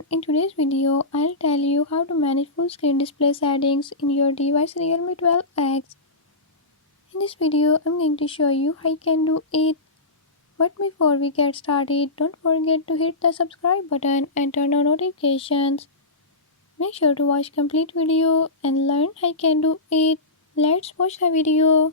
everyone, in today's video I'll tell you how to manage full screen display settings in your device Realme 12X. In this video I'm going to show you how you can do it. But before we get started, don't forget to hit the subscribe button and turn on notifications. Make sure to watch complete video and learn how you can do it. Let's watch the video.